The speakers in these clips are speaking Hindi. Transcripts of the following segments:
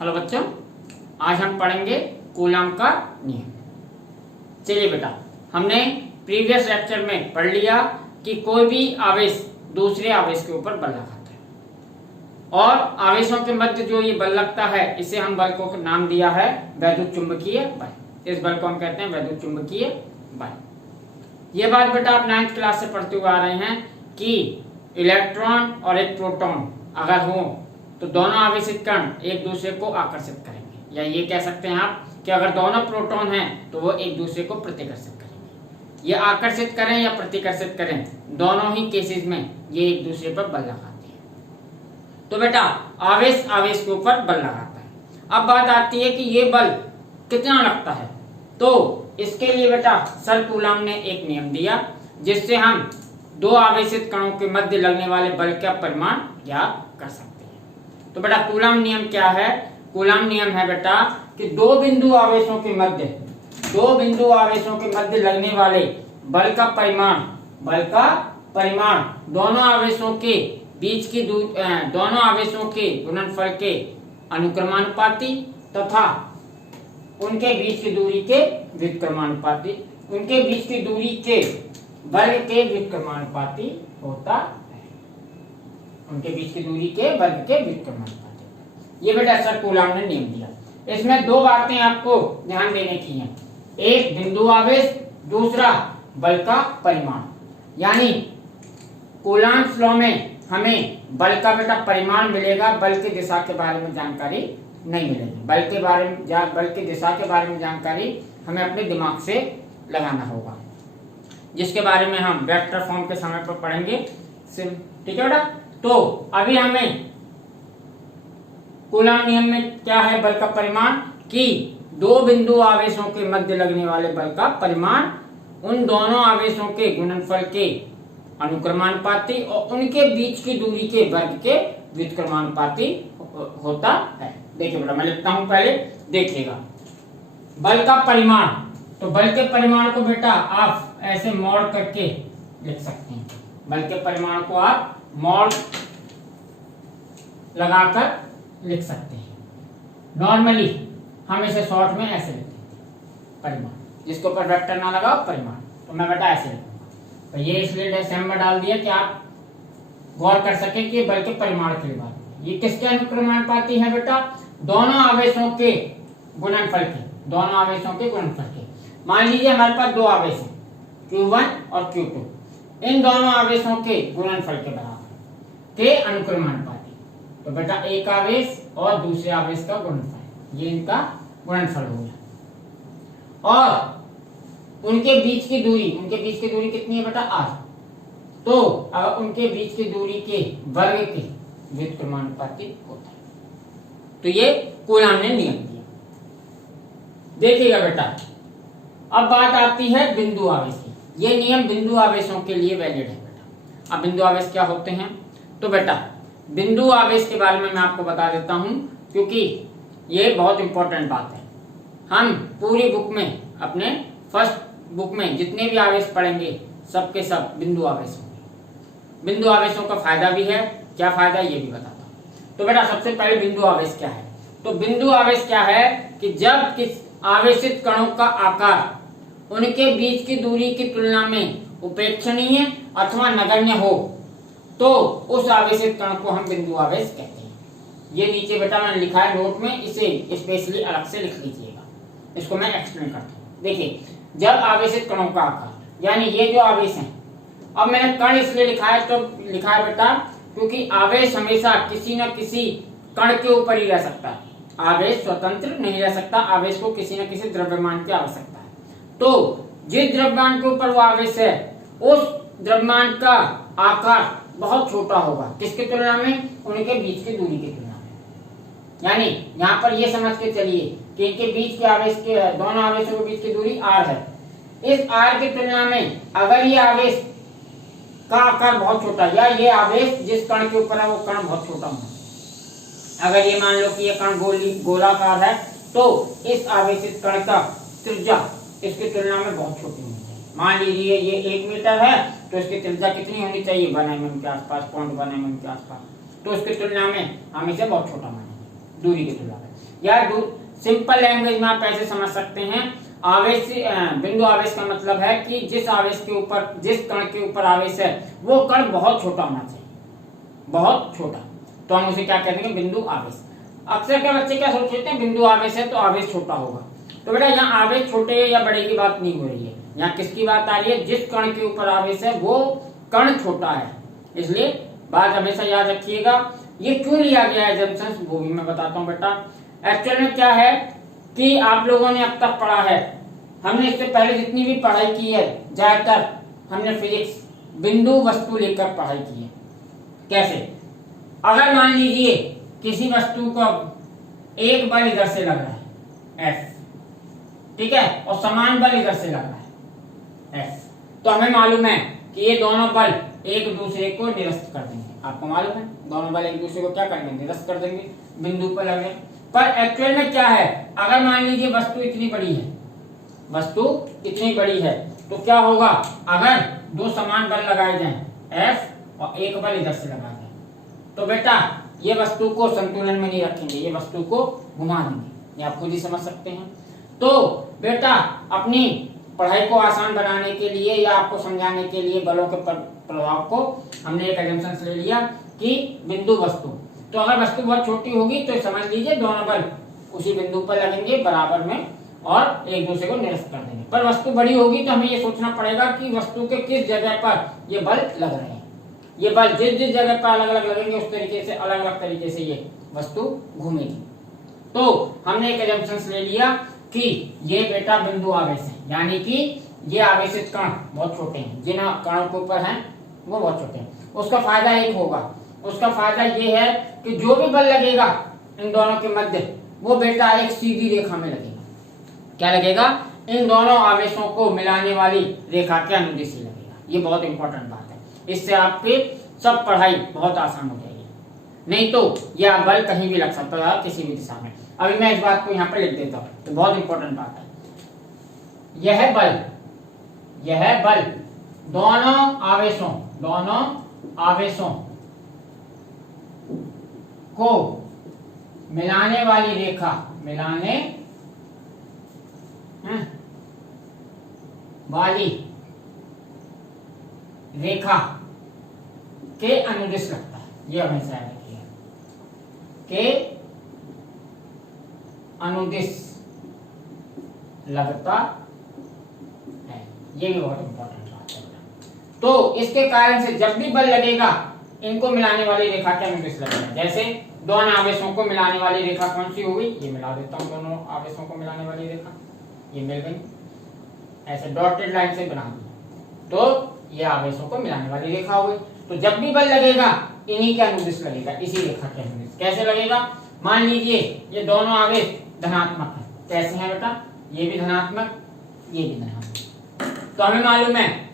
हेलो बच्चों, आज हम पढ़ेंगे कूलम का नियम। चलिए बेटा, हमने प्रीवियस लेक्चर में पढ़ लिया कि कोई भी आवेश दूसरे आवेश के ऊपर बल लगाता है और आवेशों के मध्य जो ये बल लगता है इसे हम बल को नाम दिया है वैद्युत चुंबकीय बल। इस बल को हम कहते हैं वैद्युत चुंबकीय बल। ये बात बेटा आप 9th क्लास से पढ़ते हुए आ रहे हैं कि इलेक्ट्रॉन और एक प्रोटॉन अगर हो तो दोनों आवेशित कण एक दूसरे को आकर्षित करेंगे, या ये कह सकते हैं आप कि अगर दोनों प्रोटॉन हैं तो वो एक दूसरे को प्रतिकर्षित करेंगे। ये आकर्षित करें या प्रतिकर्षित करें, दोनों ही केसेस में ये एक दूसरे पर बल लगाते हैं। तो बेटा आवेश आवेश के ऊपर बल लगाता है। अब बात आती है कि ये बल कितना लगता है, तो इसके लिए बेटा सर कूलम ने एक नियम दिया जिससे हम दो आवेशित कणों के मध्य लगने वाले बल का परिमाण ज्ञात कर सकते हैं। तो बेटा कूलम नियम क्या है? कूलम नियम है बेटा कि दो बिंदु आवेशों के मध्य लगने वाले बल का परिमाण दोनों आवेशों के बीच की दोनों आवेशों के गुणनफल के अनुक्रमानुपाती तथा उनके बीच की दूरी के व्युत्क्रमानुपाती, उनके बीच की दूरी के वर्ग के व्युत्क्रमानुपाती होता है। उनके बीच की दूरी के वर्ग के व्युत्क्रमानुपाती। ये बेटा सर कूलम ने नियम दिया। इसमें दो बातें आपको ध्यान देने की हैं, एक बिंदु आवेश, दूसरा बल का परिमाण। यानी कूलम्स लॉ में हमें बल का बेटा परिमाण मिलेगा, बल की दिशा के बारे में जानकारी नहीं मिलेगी। बल की दिशा के बारे में जानकारी हमें अपने दिमाग से लगाना होगा, जिसके बारे में हम वेक्टर फॉर्म के समय पर पढ़ेंगे। ठीक है बेटा। तो अभी हमें कूलम नियम में क्या है बल का परिमाण कि दो बिंदु आवेशों के मध्य लगने वाले बल का परिमाण उन दोनों आवेशों के गुणनफल के अनुक्रमानुपाती और उनके बीच की दूरी के वर्ग के व्युत्क्रमानुपाती होता है। देखिए बेटा मैं लिखता हूं, पहले देखिएगा बल का परिमाण। तो बल के परिमाण को बेटा आप ऐसे मॉड करके लिख सकते हैं। बल के परिमाण को आप मॉड लगाकर लिख सकते हैं। नॉर्मली हम इसे शॉर्ट में ऐसे लिखते हैं परिमाण, जिसके ऊपर वेक्टर ना लगाओ परिमाण। तो मैं बेटा ऐसे लिखूंगा, तो ये इसलिए सेम में डाल दिया कि आप गौर कर सके कि बल के परिमाण के बारे में। ये किसके अनुक्रमानुपाती है बेटा? दोनों आवेशों के गुणनफल के। मान लीजिए हमारे पास दो आवेश हैं Q1 और Q2, इन दोनों आवेशों के गुणनफल के बराबर के अनुक्रमानुपाती। तो बेटा एक आवेश और दूसरे आवेश का गुणनफल, ये इनका गुणनफल हो गया। और उनके बीच की दूरी कितनी है बेटा? r। तो अगर उनके बीच की दूरी के वर्ग के व्युत्क्रमानुपाती होता है। तो ये कूलम ने नियम दिया। देखिएगा बेटा, अब बात आती है बिंदु आवेश की। ये नियम बिंदु आवेशों के लिए वैलिड है बेटा। अब बिंदु आवेश क्या होते हैं? तो बेटा बिंदु आवेश के बारे में मैं आपको बता देता हूं, क्योंकि ये बहुत इंपॉर्टेंट बात है। हम पूरी बुक में, अपने फर्स्ट बुक में जितने भी आवेश पढ़ेंगे सबके सब बिंदु आवेश होंगे। बिंदु आवेशों का फायदा भी है, क्या फायदा ये भी बताता हूं। तो बेटा सबसे पहले बिंदु आवेश क्या है? तो बिंदु आवेश क्या है कि जब किस आवेशित कणों का आकार उनके बीच की दूरी की तुलना में उपेक्षणीय अथवा नगण्य हो तो उस आवेशित कण को हम बिंदु आवेश कहते हैं। ये नीचे बेटा मैंने लिखा है नोट में, इसे स्पेशली अलग से लिख लीजिएगा। इसको मैं एक्सप्लेन करता हूँ। देखिए जब आवेशित कणों का आकार, यानी ये जो आवेश हैं, अब मैंने कण इसलिए लिखा है बेटा क्योंकि आवेश हमेशा किसी न किसी कण के ऊपर ही रह सकता है। आवेश स्वतंत्र नहीं रह सकता, आवेश को किसी न किसी द्रव्यमान की आवश्यकता है। तो जिस द्रव्यमान के ऊपर वो आवेश है उस द्रव्यमान का आकार बहुत छोटा होगा। किसकी तुलना में? उनके बीच की दूरी की तुलना में। यानी यहाँ पर ये समझ के चलिए कि इनके बीच के दोनों आवेशों के बीच की दूरी r है। इस r की तुलना में अगर ये आवेश का आकार बहुत छोटा, या ये आवेश जिस कण के ऊपर है वो कण बहुत छोटा हो, अगर ये मान लो कि ये कण गोलाकार है, तो इस आवेशित कण का त्रिज्या इसकी तुलना में बहुत छोटी होनी चाहिए। मान लीजिए ये 1 मीटर है, तो इसकी त्रिज्या कितनी होनी चाहिए? 1 mm के आसपास, 0.1 mm के आसपास। तो इसकी तुलना में हम इसे बहुत छोटा मानेंगे। दूरी की तुलना में। या सिंपल लैंग्वेज में आप ऐसे समझ सकते हैं, आवेश बिंदु आवेश का मतलब है कि जिस आवेश के ऊपर, जिस कण के ऊपर आवेश है वो कण बहुत छोटा होना चाहिए, बहुत छोटा, तो हम उसे क्या कह देंगे, बिंदु आवेश। अक्सर के बच्चे क्या सोचते हैं, बिंदु आवेश है तो आवेश छोटा होगा। तो बेटा यहाँ आवेश छोटे या बड़े की बात नहीं हो रही है, यहाँ किसकी बात आ रही है, जिस कण के ऊपर आवेश है वो कण छोटा है। इसलिए बात हमेशा याद रखिएगा। ये क्यों लिया गया है जंक्शन, वो भी मैं बताता हूँ बेटा। एक्चुअल में क्या है कि आप लोगों ने अब तक पढ़ा है, हमने इससे पहले जितनी भी पढ़ाई की है ज्यादातर हमने फिजिक्स बिंदु वस्तु लेकर पढ़ाई की है। कैसे, अगर मान लीजिए किसी वस्तु को एक बल इधर से लग रहा है F, ठीक है, और समान बल इधर से लग रहा है F, तो हमें मालूम है कि ये दोनों बल एक दूसरे को निरस्त कर देंगे। आपको मालूम है दोनों बल एक दूसरे को क्या करेंगे, निरस्त कर देंगे बिंदु पर लगे। पर एक्चुअल में क्या है, अगर मान लीजिए वस्तु इतनी बड़ी है, वस्तु इतनी बड़ी है तो क्या होगा, अगर दो समान बल लगाए जाएं F और एक बल इधर से लगाया जाए तो बेटा ये वस्तु को संतुलन में नहीं रखेंगे, ये वस्तु को घुमा देंगे। ये आप खुद ही समझ सकते हैं। तो बेटा अपनी पढ़ाई को आसान बनाने के लिए या आपको समझाने के लिए बलों के प्रभाव को हमने एक एजम्पशन ले लिया कि बिंदु वस्तु, तो अगर वस्तु बहुत छोटी होगी तो समझ लीजिए दोनों बल उसी बिंदु पर लगेंगे बराबर में और एक दूसरे को निरस्त कर देंगे। पर वस्तु बड़ी होगी तो हमें ये सोचना पड़ेगा कि वस्तु के किस जगह पर ये बल लग रहे हैं। ये बल जिस जिस जगह पर अलग अलग लगेंगे उस तरीके से अलग अलग तरीके से ये वस्तु घूमेगी। तो हमने एक एजम्पशन ले लिया कि ये बेटा बिंदु आवेश है, यानी कि ये आवेशित कण बहुत छोटे हैं, जिन कणों के ऊपर हैं वो बहुत छोटे हैं। उसका फायदा एक होगा, उसका फायदा ये है कि जो भी बल लगेगा इन दोनों के मध्य वो बेटा एक सीधी रेखा में लगेगा। क्या लगेगा, इन दोनों आवेशों को मिलाने वाली रेखा के अनुदिश लगेगा। ये बहुत इंपॉर्टेंट बात है, इससे आपकी सब पढ़ाई बहुत आसान हो जाएगी। नहीं तो यह बल कहीं भी लग सकता है किसी भी दिशा में। अभी मैं इस बात को यहाँ पे लिख देता हूँ, तो बहुत इंपॉर्टेंट बात है। यह बल दोनों आवेशों को मिलाने वाली रेखा, वाली रेखा के अनुदिश लगता है। ये हमेशा याद रखिए, के अनुदिश लगता है। ये भी बहुत इंपॉर्टेंट बात है। तो इसके कारण से जब भी बल लगेगा इनको मिलाने वाली रेखा के अनुदिश लगेगा। जैसे दोनों आवेशों को मिलाने वाली रेखा कौन सी होगी, ये मिला देता हूं, दोनों आवेशों को मिलाने वाली रेखा ये मिल गई, ऐसे डॉटेड लाइन से बना दी, तो ये आवेशों को मिलाने वाली रेखा होगी। तो जब भी बल लगेगा इन्हीं के अनुदिश लगेगा, इसी रेखा के अनुदिश। कैसे लगेगा, मान लीजिए ये दोनों आवेश धनात्मक है, कैसे हैं बेटा, ये भी धनात्मक, ये भी धनात्मक। तो हमें मालूम है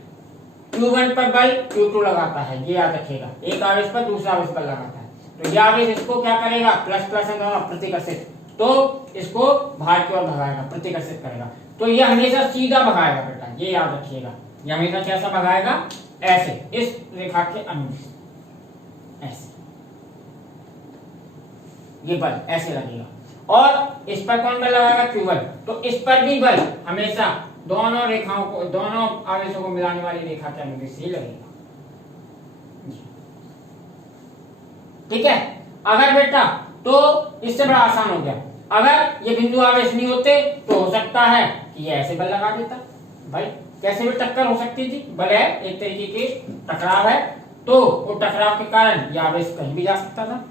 Q1 पर बल Q2 लगाता है, ये याद रखिएगा। एक आवेश पर दूसरा आवेश बल लगाता है, तो ये आवेश इसको क्या करेगा, प्लस प्लस प्रतिकर्षित, तो इसको बाहर की ओर भगाएगा, प्रतिकर्षित करेगा। तो ये हमेशा सीधा भगाएगा बेटा, ये याद रखिएगा। ये हमेशा कैसा भगाएगा, ऐसे, इस रेखा के अनुदिश, ऐसे ये बल ऐसे लगेगा। और इस पर कौन बल लगाएगा, Q1, तो इस पर भी बल हमेशा दोनों रेखाओं को, दोनों आवेशों को मिलाने वाली रेखा के अनुदिश ही लगेगा। ठीक है, अगर बेटा तो इससे बड़ा आसान हो गया, अगर ये बिंदु आवेश नहीं होते तो हो सकता है कि ये ऐसे बल लगा देता। भाई कैसे भी टक्कर हो सकती थी, बल है, एक तरीके के टकराव है, तो वो टकराव के कारण ये आवेश कहीं भी जा सकता था।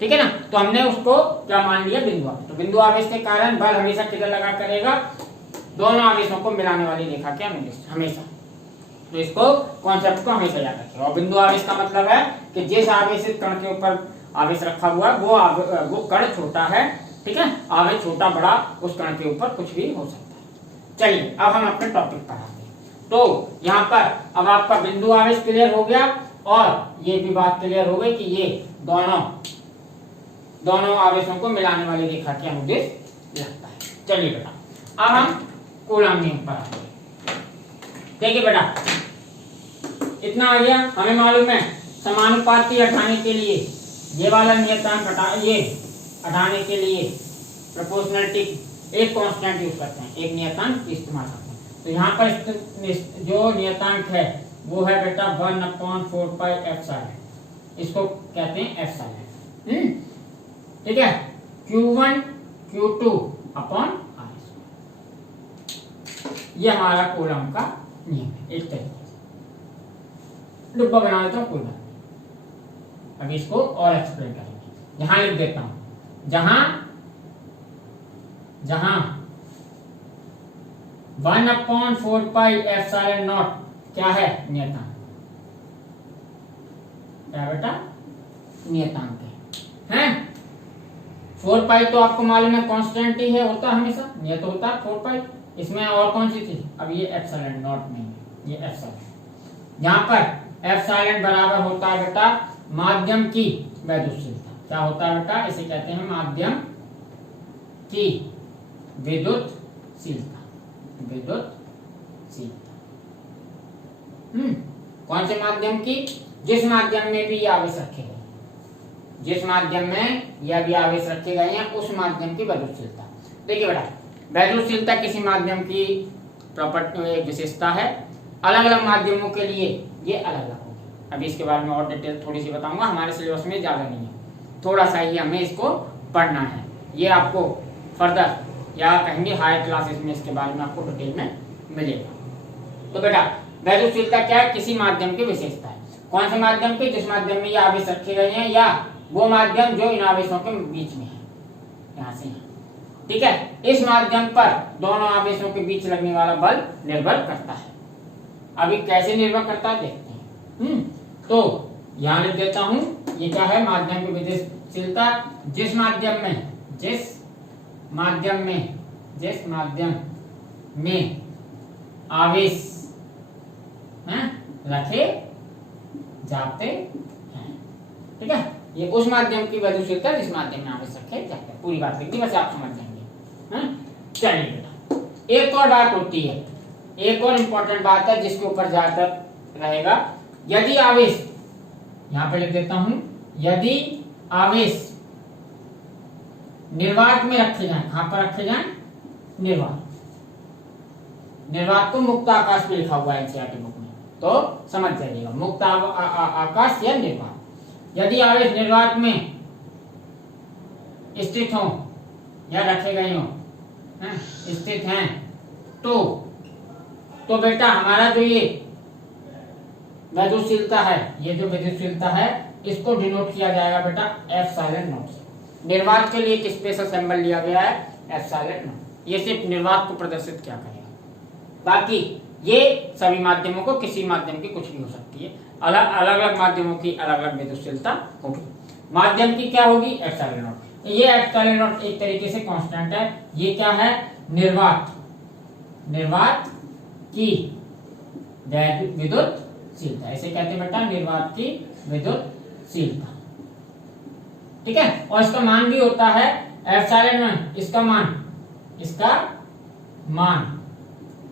ठीक है ना, तो हमने उसको क्या मान लिया, बिंदु आवेश। तो बिंदु आवेश के कारण बल हमेशा किधर लगा करेगा, दोनों आवेशों को मिलाने वाली रेखा के अनुदिश, हमेशा। तो इसको कॉन्सेप्ट को हमेशा याद रखिए। और बिंदु आवेश का मतलब है कि जिस आवेशित कण के ऊपर आवेश रखा हुआ है वो कण छोटा है। ठीक है, आवेश छोटा बड़ा उस कण के ऊपर कुछ भी हो सकता है। चलिए अब हम अपने टॉपिक पर आते हैं। तो यहाँ पर अब आपका बिंदु आवेश क्लियर हो गया और ये भी बात क्लियर हो गई कि ये दोनों आवेशों को मिलाने वाली रेखा के अनुदिश लगता है। चलिए बेटा अब हम कूलम नियम पर आते हैं। देखिए बेटा इतना आ गया, हमें मालूम है समानुपाती हटाने के लिए ये वाला नियतांक हटा, ये हटाने के लिए प्रोपोर्शनलिटी एक कांस्टेंट यूज करते हैं, एक नियतांक इस्तेमाल करते हैं। तो यहाँ पर जो नियतांक है वो है बेटा 1/4 एप्सिलॉन, इसको कहते हैं एप्सिलॉन। ठीक है, Q1 Q2 अपॉन R, ये हमारा कूलम का नियम है। एक तरीके से डिब्बा बना देता हूँ कोई बात, अभी इसको और एक्सप्लेन करेंगे। यहां लिख देता हूं, जहां 1/4 एप्सिलॉन नॉट क्या है, नियतांक, क्या बेटा, नियतांक है। 4 पाई तो आपको मालूम है कांस्टेंट ही है, होता हमेशा नियत होता है 4 पाई। इसमें और कौन सी थी, अब ये एप्सिलॉन नॉट में, ये एप्सिलॉन, यहाँ पर एप्सिलॉन बराबर होता है बेटा माध्यम की विद्युतशीलता। क्या होता है बेटा, इसे कहते हैं माध्यम की विद्युतशीलता, विद्युतशीलता। कौन से माध्यम की, जिस माध्यम में भी ये आवेश रखे गए, जिस माध्यम में यह भी आवेश रखे गए हैं उस माध्यम की विद्युतशीलता। देखिए बेटा, विद्युतशीलता किसी माध्यम की प्रॉपर्टी विशेषता है, अलग अलग माध्यमों के लिए ये अलग अलग होगी। अभी इसके बारे में और डिटेल थोड़ी सी बताऊंगा, हमारे सिलेबस में ज्यादा नहीं है, थोड़ा सा ही हमें इसको पढ़ना है। ये आपको फर्दर या कहेंगे हायर क्लासेस में इसके बारे में आपको डिटेल में मिलेगा। तो बेटा विद्युतशीलता क्या है, किसी माध्यम की विशेषता है। कौन से माध्यम की, जिस माध्यम में ये आवेश रखे गए हैं, या वो माध्यम जो इन आवेशों के बीच में है, यहाँ से। ठीक है, इस माध्यम पर दोनों आवेशों के बीच लगने वाला बल निर्भर करता है। अभी कैसे निर्भर करता है देखते हैं। तो यहां लिख देता हूं, ये क्या है, माध्यम की विद्युतशीलता, जिस माध्यम में आवेश रखे जाते हैं। ठीक है, ये उस माध्यम की विद्युतशीलता जिस माध्यम में आवेश रखे जाते हैं। पूरी बात लिखी, बस आप समझ जाएंगे। चलिए बेटा, एक और बात होती है, एक और इंपॉर्टेंट बात है जिसके ऊपर ज्यादातर रहेगा। यदि आवेश, यहां पर लिख देता हूं, यदि आवेश निर्वात में रखे जाएं, कहां पर रखे जाएं, निर्वात। निर्वात को मुक्त आकाश पे लिखा हुआ है एनसीईआरटी बुक में, तो समझ जाइएगा, मुक्त आकाश या निर्वात। यदि आवेश निर्वात में स्थित हो या रखे गए हो, स्थित हैं, तो बेटा हमारा जो ये विद्युतशीलता है, ये जो विद्युतशीलता है, इसको डिनोट किया जाएगा बेटा एप्सिलॉन नॉट से। निर्वात के लिए एक स्पेशल सिंबल लिया गया है एप्सिलॉन नॉट, ये सिर्फ निर्वात को प्रदर्शित क्या करेगा। बाकी ये सभी माध्यमों को, किसी माध्यम की कुछ भी हो सकती है, अलग अलग माध्यमों की अलग अलग विद्युतशीलता होगी। माध्यम की क्या होगी, एप्सिलॉन नॉट। ये एप्सिलॉन नॉट एक तरीके से कांस्टेंट है। ये क्या है, निर्वात की विद्युतशीलता, इसे कहते हैं बेटा निर्वात की विद्युतशीलता। ठीक है, और इसका मान भी होता है एप्सिलॉन नॉट,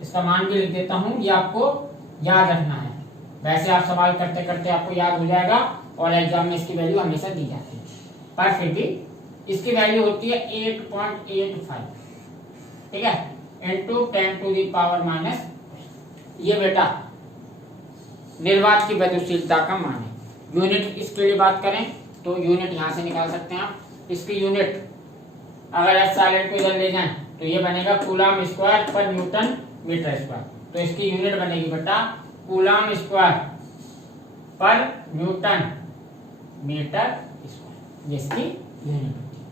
इसका मान भी लिख देता हूं, ये आपको याद रखना है। वैसे आप सवाल करते करते आपको याद हो जाएगा, और एग्जाम में इसकी वैल्यू हमेशा दी जाती है, पर फिर भी इसकी वैल्यू होती है 8.85। ठीक है, into 10⁻⁻। ये बेटा निर्वात की विद्युतशीलता का मान है। यूनिट इसके लिए बात करें तो यूनिट यहां से निकाल सकते हैं आप। इसकी यूनिट अगर एप्सिलॉन को इधर ले जाएं तो ये बनेगा कूलम स्क्वायर पर न्यूटन मीटर स्क्वायर। तो इसकी यूनिट बनेगी बेटा कूलम स्क्वायर पर न्यूटन मीटर स्क्वायर, जिसकी यूनिट होती है।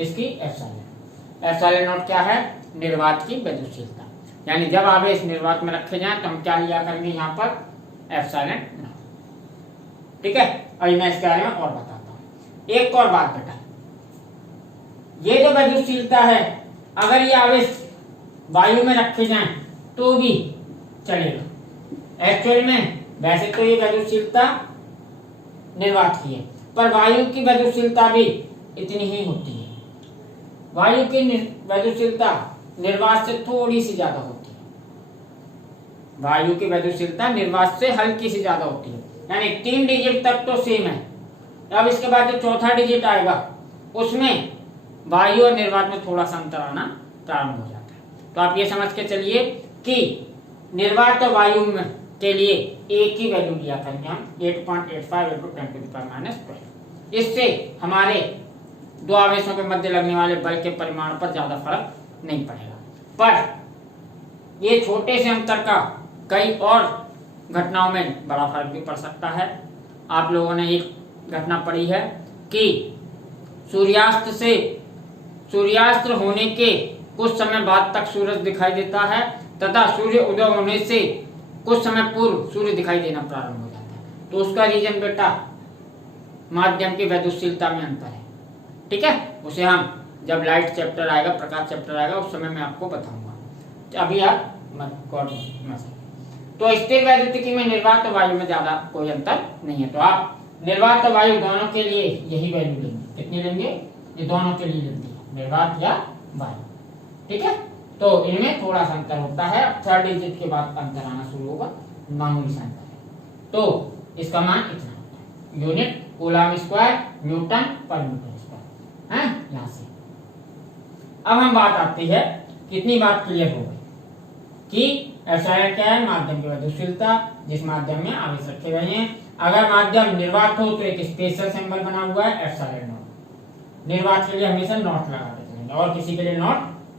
इसकी एप्सिलॉन नॉट क्या है, निर्वात की विद्युतशीलता। यानी जब आवेश निर्वात में रखे जाएं तो हम क्या लिया करेंगे यहाँ पर, एप्सिलॉन नॉट। ठीक है, अभी मैं इसके बारे में और बताता हूँ। एक और बात बेटा, ये जो विद्युतशीलता है, अगर ये आवेश वायु में रखे जाएं तो भी चलेगा। एक्चुअल में वैसे तो ये विद्युतशीलता निर्वात की है, पर वायु की विद्युतशीलता भी इतनी ही होती है। वायु की विद्युतशीलता निर्वात से थोड़ी सी ज्यादा होती है। वायु की विद्युतशीलता निर्वात से हल्की सी ज्यादा होती है, यानी 3 डिजिट तक तो सेम है। अब इसके बाद जो चौथा डिजिट आएगा उसमें वायु और निर्वात में थोड़ा सा अंतर आना प्रारंभ हो जाता है। तो आप ये समझ के चलिए कि निर्वात और वायु में के लिए एक ही वैल्यू लिया करेंगे हम 8.85 × 10⁻²। इससे हमारे दो आवेशों के मध्य लगने वाले बल के परिमाण पर ज्यादा फर्क नहीं पड़ेगा। पर ये छोटे से अंतर का कई और घटनाओं में बड़ा फर्क भी पड़ सकता है। आप लोगों ने एक घटना पढ़ी है कि सूर्यास्त होने के कुछ समय बाद तक सूरज दिखाई देता है तथा सूर्य उदय होने से कुछ समय पूर्व सूर्य दिखाई देना प्रारंभ हो जाता है। तो उसका रीजन बेटा माध्यम की वैद्युतशीलता में अंतर है। ठीक है, उसे हम जब लाइट चैप्टर आएगा, प्रकाश चैप्टर आएगा, उस समय मैं आपको बताऊंगा। अभी आप तो स्थिर वैद्युतिकी में निर्वात और वायु में ज्यादा कोई अंतर नहीं है। तो आप निर्वात और वायु दोनों के लिए यही वैल्यू लेंगे। कितनी लेंगे? ये दोनों के लिए लेंगे, निर्वात या वायु। ठीक है, तो इनमें थोड़ा सा अंतर होता है। अब थर्ड डिजिट के बाद अंतर आना शुरू होगा, मामूली सा अंतर है। तो इसका मान इतना होता है, यूनिट कूलम स्क्वायर न्यूटन पर मीटर स्क्वायर है। यहां से अब हम बात आती है, कितनी बात क्लियर हो गई कि एप्सिलॉन क्या है? माध्यम की वैद्युतशीलता, जिस माध्यम में आवेश रखे गए हैं। अगर माध्यम निर्वात हो तो एक स्पेशल सिंबल बना हुआ है एप्सिलॉन नॉट। निर्वात के लिए हमेशा नॉट लगाते हैं और किसी के लिए नॉट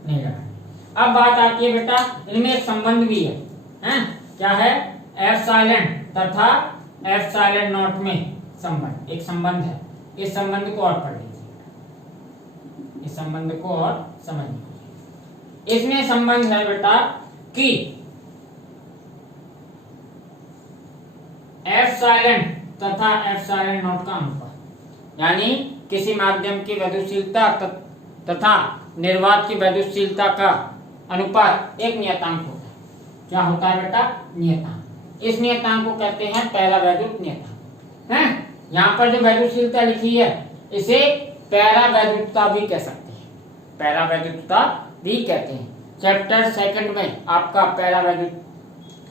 नहीं लगाते। अब बात आती है बेटा, इनमें एक संबंध भी है, क्या है? एप्सिलॉन तथा एप्सिलॉन नॉट में संबंध, एक संबंध है। इस संबंध को और पढ़ लीजिए, इस संबंध को और समझ लीजिए। इसमें संबंध है बेटा कि एप्सिलॉन तथा एप्सिलॉन नॉट का अनुपात, यानी किसी माध्यम की वैद्युतशीलता तथा निर्वात की वैद्युतशीलता का अनुपात एक नियतांक होता है। क्या होता है बेटा? नियतांक। इस नियतांक को कहते हैं पैरा वैद्युत नियतांक है। यहाँ पर जो वैद्युतशीलता लिखी है इसे पैरा वैद्युतता भी कह सकते हैं, पैरा वैद्युतता भी कहते हैं। चैप्टर सेकंड में आपका पैरा वैद्युत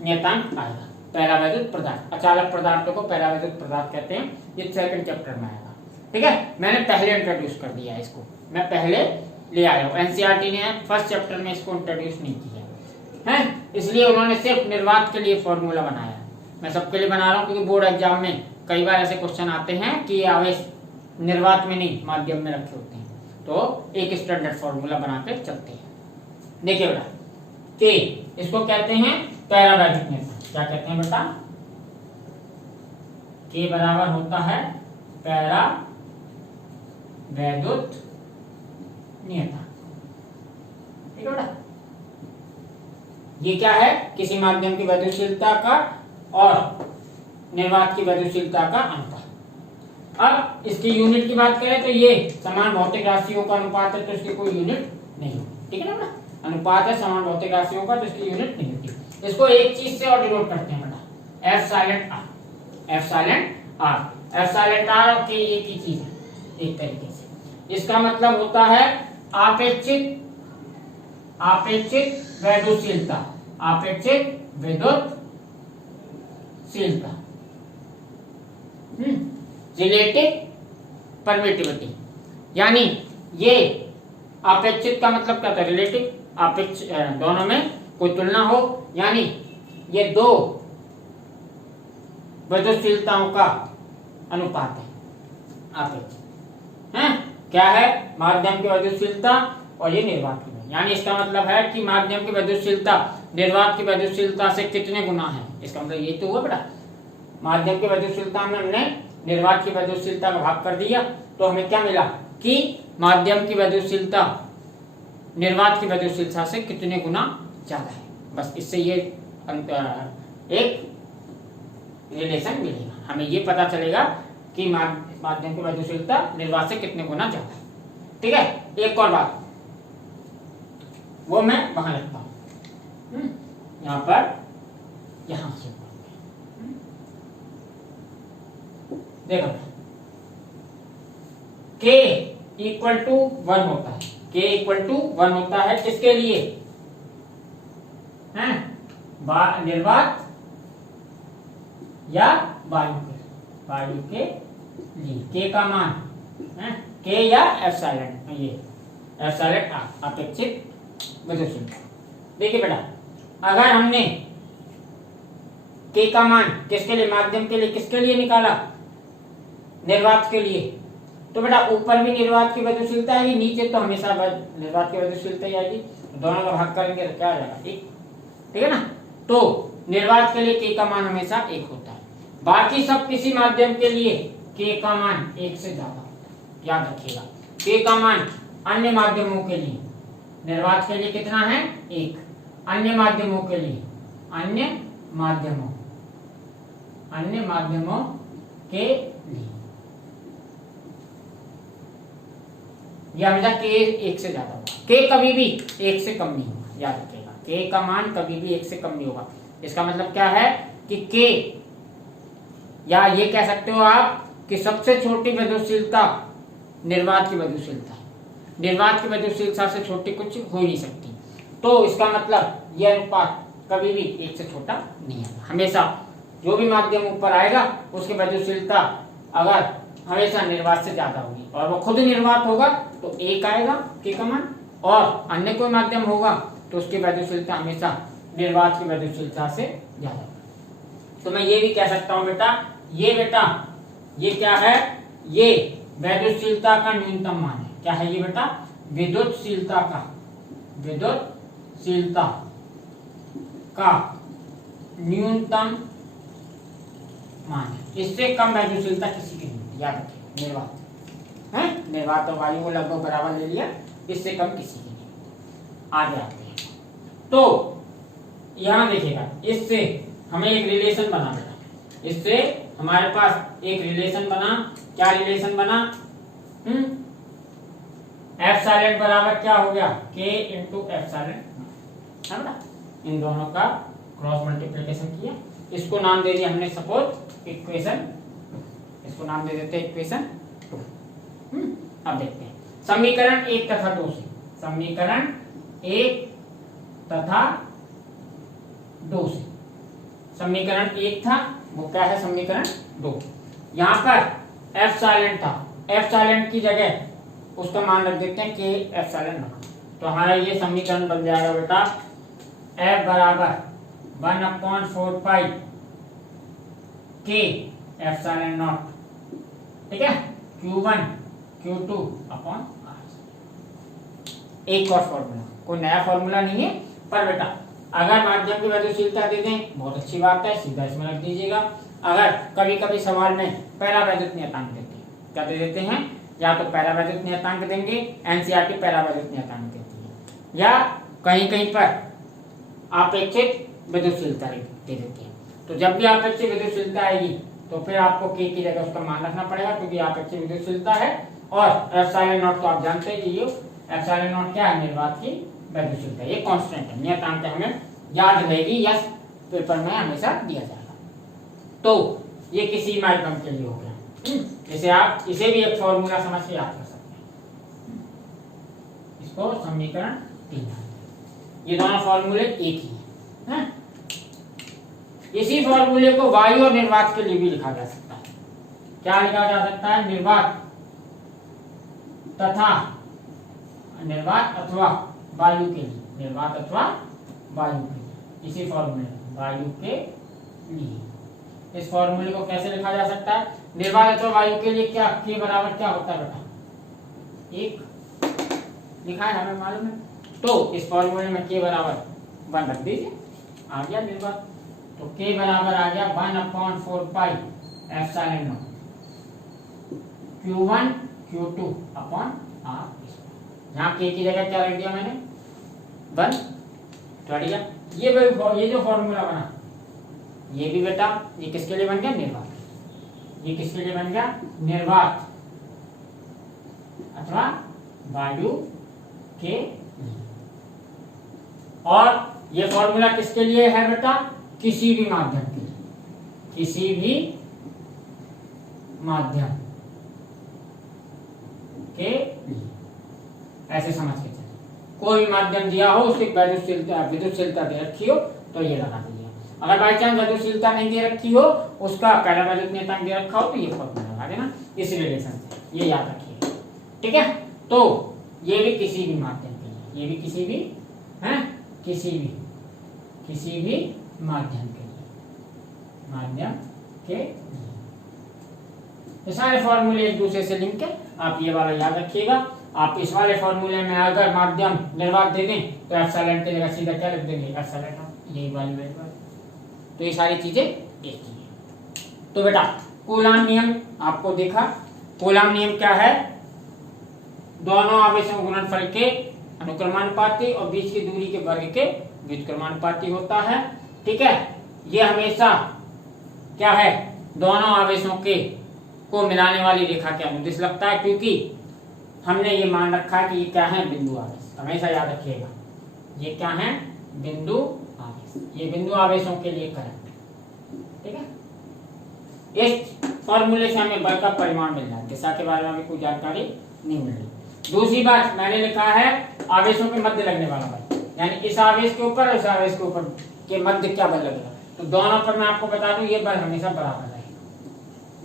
नियतांक आएगा, पैरा वैद्युत पदार्थ, अचालक पदार्थों को पैरा वैद्युत पदार्थ कहते हैं। ये सेकंड चैप्टर में आएगा। ठीक है, मैंने पहले इंट्रोड्यूस कर दिया है इसको, मैं पहले ले आया हूँ। एनसीईआरटी ने फर्स्ट चैप्टर में इसको इंट्रोड्यूस नहीं किया है, इसलिए उन्होंने सिर्फ निर्वात के लिए फॉर्मूला बनाया। मैं सबके लिए बना रहा हूँ क्योंकि बोर्ड एग्जाम में कई बार ऐसे क्वेश्चन आते हैं कि आवेश निर्वात में नहीं माध्यम में रखे होते हैं, तो एक स्टैंडर्ड फॉर्मूला बनाकर चलते हैं। देखिए बेटा, के इसको कहते हैं पैरा वैद्युत नियतांक। क्या कहते हैं बेटा? के बराबर होता है पैरा वैद्युत नियतांक। ठीक है बेटा, ये क्या है? किसी माध्यम की वैद्युतशीलता का और निर्वात की वैद्युतशीलता का अनुपात। अब इसकी यूनिट की बात करें तो ये समान भौतिक राशियों का अनुपात है, तो इसकी कोई यूनिट नहीं होती। ठीक है ना, अनुपात है समान भौतिक राशियों का, तो इसकी यूनिट नहीं होती। इसको एक चीज से और डिनोट करते हैं बेटा, epsilon r. Epsilon r, epsilon r और के एक ही चीज है एक तरीके से। इसका मतलब होता है आपेक्षिक वैद्युतशीलता, आपेक्षिक विद्युतशीलता, रिलेटिव परमिटिविटी। यानी ये आपेक्षिक का मतलब क्या था? रिलेटिव, आपेक्ष, दोनों में कोई तुलना हो, यानी ये दो वैद्युतशीलताओं का अनुपात है आपेक्षिक है। क्या है? माध्यम की वैद्युतशीलता और ये निर्वात की। यानी इसका मतलब है कि माध्यम की वैद्युतशीलता निर्वात की वैद्युतशीलता से कितने गुना है। इसका मतलब ये तो हुआ बेटा, माध्यम की वैद्युतशीलता में हमने निर्वात की वैद्युतशीलता का भाग कर दिया, तो हमें क्या मिला कि माध्यम की वैद्युतशीलता निर्वात की वैद्युतशीलता से कितने गुना ज्यादा है। बस इससे ये एक रिलेशन मिलेगा, हमें ये पता चलेगा कि माध्यम की वैद्युतशीलता निर्वात से कितने गुना ज्यादा है। ठीक है, एक और बात वो मैं वहां लिखता हूं, यहां पर, यहां से देखो, K इक्वल टू 1 होता है। K इक्वल टू 1 होता है किसके लिए? हैं? निर्वात या वायु के लिए। K का मान है, K या एप्सिलॉन, ये एप्सिलॉन आर अपेक्षित विद्युत। देखिए बेटा, अगर हमने के का मान किसके लिए, माध्यम के लिए, किसके लिए निकाला, निर्वात के लिए, तो बेटा ऊपर भी निर्वात की विद्युतशीलता आएगी, नीचे तो हमेशा निर्वात की विद्युतशीलता ही आएगी। दोनों का भाग करेंगे तो क्या आ जाएगा, एक। ठीक है ना। तो निर्वात के लिए के का मान हमेशा एक होता है, बाकी सब किसी माध्यम के लिए के का मान एक से ज्यादा होता है, याद रखिएगा। के का मान अन्य माध्यमों के लिए, निर्वात के लिए कितना है, एक। अन्य माध्यमों के लिए, अन्य माध्यमों के लिए यह हमेशा के एक से ज्यादा होगा, के कभी भी एक से कम नहीं होगा, याद रखिएगा। के का मान कभी भी एक से कम नहीं होगा। इसका मतलब क्या है कि के, या ये कह सकते हो आप कि सबसे छोटी विद्युतशीलता निर्वात की विद्युतशीलता है, निर्वात की विद्युतशीलता से छोटी कुछ हो ही नहीं सकती। तो इसका मतलब यह अनुपात कभी भी एक से छोटा नहीं है, हमेशा जो भी माध्यम ऊपर आएगा उसकी विद्युतशीलता अगर हमेशा निर्वात से ज्यादा होगी, और वो खुद निर्वात होगा तो एक आएगा के का मान, और अन्य कोई माध्यम होगा तो उसकी विद्युतशीलता हमेशा निर्वात की विद्युतशीलता से ज्यादा। तो मैं ये भी कह सकता हूं बेटा ये क्या है, ये विद्युतशीलता का न्यूनतम मान है। क्या है ये बेटा, विद्युतशीलता का न्यूनतम मान है। इससे कम विद्युतशीलता किसी की नहीं, याद रखिए। निर्वात है, निर्वात और वायु को लगभग बराबर ले लिया, इससे कम किसी की नहीं। आगे आते हैं, तो यहां देखिएगा, इससे हमें एक रिलेशन बना बेटा, इससे हमारे पास एक रिलेशन बना। क्या रिलेशन बना, एप्सिलॉन बराबर क्या हो गया, के इंटू एप्सिलॉन, है ना। इन दोनों का क्रॉस मल्टीप्लिकेशन किया, इसको नाम दे दिया हमने सपोज इक्वेशन, इसको नाम दे देते हैं इक्वेशन 2। अब देखते हैं समीकरण 1 तथा 2 से, समीकरण 1 तथा 2 से। समीकरण 1 था, वो क्या है, समीकरण 2। यहां पर एप्सिलॉन था, एप्सिलॉन की जगह उसका मान रख देते हैं के एप्सिलॉन, तो हमारा ये समीकरण बन जाएगा बेटा F बराबर 1/4 पाई के एप्सिलॉन नॉट, ठीक है, Q1 Q2 अपॉन R। एक और फॉर्मूला, कोई नया फॉर्मूला नहीं है, पर बेटा अगर माध्यम की विद्युतशीलता दे दें बहुत अच्छी बात है, सीधा इसमें रख दीजिएगा। अगर कभी कभी सवाल में परावैद्युत नियतांक देते हैं, क्या दे देते हैं, या तो परावैद्युत नियतांक देंगे, एनसीईआरटी परावैद्युत नियतांक देती है, या कहीं कहीं पर आपेक्षिक विद्युतशीलता दे देती है। तो जब भी आपेक्षिक विद्युतशीलता आएगी तो फिर आपको के की जगह उसका मान रखना पड़ेगा, क्योंकि आपेक्षिक विद्युतशीलता है। और एप्सिलॉन नॉट तो आप जानते हैं कि ये एप्सिलॉन नॉट क्या है, निर्वात की विद्युतशीलता, ये कांस्टेंट है, नियतांक हमें याद रहेगी, यस पेपर में हमेशा दिया जाएगा। तो ये किसी माध्यम के लिए हो गया, जैसे आप इसे भी एक फॉर्मूला समझ के याद कर सकते हैं, इसको समीकरण 3। ये दोनों फॉर्मूले एक ही है। इसी फॉर्मूले को वायु और निर्वात के लिए भी लिखा जा सकता है। क्या लिखा जा सकता है, निर्वात अथवा वायु के लिए, निर्वात अथवा वायु के लिए, इसी फॉर्मूले वायु के लिए। इस फॉर्मूले को कैसे लिखा जा सकता है, निर्वात अथवा वायु के लिए क्या के बराबर क्या होता है बेटा, 1 लिखा है, हमें मालूम है। तो इस फॉर्मूले में के बराबर 1 रख दीजिए, आ गया निर्वात। तो के बराबर आ गया 1/4 pi epsilon not Q1 Q2 upon R। यहाँ के की जगह क्या रख दिया मैंने, 1, तो हट गया। ये जो फॉर्मूला बना, ये भी बेटा ये किसके लिए बन गया, निर्वात। ये किसके लिए बन गया, निर्वात अथवा वायु के लिए। और ये फॉर्मूला किसके लिए है बेटा, किसी भी माध्यम के लिए, किसी भी माध्यम के लिए, ऐसे समझ के चलिए। कोई भी माध्यम दिया हो, उसकी विद्युतशीलता दे रखी हो तो ये लगा दीजिए। अगर बाई चांस विद्युतशीलता नहीं दे रखी हो, उसका परावैद्युत नियतांक दे रखा हो, तो ये फॉर्मूला लगा देना इस रिलेशन से, ये याद रखिए, ठीक है। तो ये भी किसी भी माध्यम के लिए, ये भी किसी भी है, किसी भी माध्यम के लिए, माध्यम के लिए। ये सारे फॉर्मूले एक दूसरे से लिंक है, आप ये वाला याद रखिएगा। आप इस वाले फॉर्मूले में अगर माध्यम निर्वात दे दें तो एप्सिलॉन की जगह सीधा क्या लिख देंगे, एप्सिलॉन, यही वाली वैल्यू। तो ये सारी चीजें एक ही है। तो बेटा कूलाम नियम आपको देखा। कूलाम नियम क्या है, दोनों आवेशों गुणनफल के अनुक्रमानुपाती और बीच की दूरी के वर्ग के व्युत्क्रमानुपाती होता है। ठीक है, ये हमेशा क्या है, दोनों आवेशों के को मिलाने वाली रेखा के अनुदिश लगता है, क्योंकि हमने ये मान रखा है कि ये क्या है, बिंदु आवेश। हमेशा याद रखिएगा ये क्या है, बिंदु आवेश। ये बिंदु आवेशों के लिए करंट। ठीक है, इस फॉर्मूले से हमें बल का परिमाण मिल रहा है, दिशा के बारे में अभी कोई जानकारी नहीं मिल रही। दूसरी बात मैंने लिखा है आवेशों के मध्य लगने वाला बल, यानी इस आवेश के ऊपर और इस आवेश के ऊपर के मध्य क्या बल लगेगा। तो दोनों पर मैं आपको बता दूं, ये बल हमेशा बराबर रहेगा,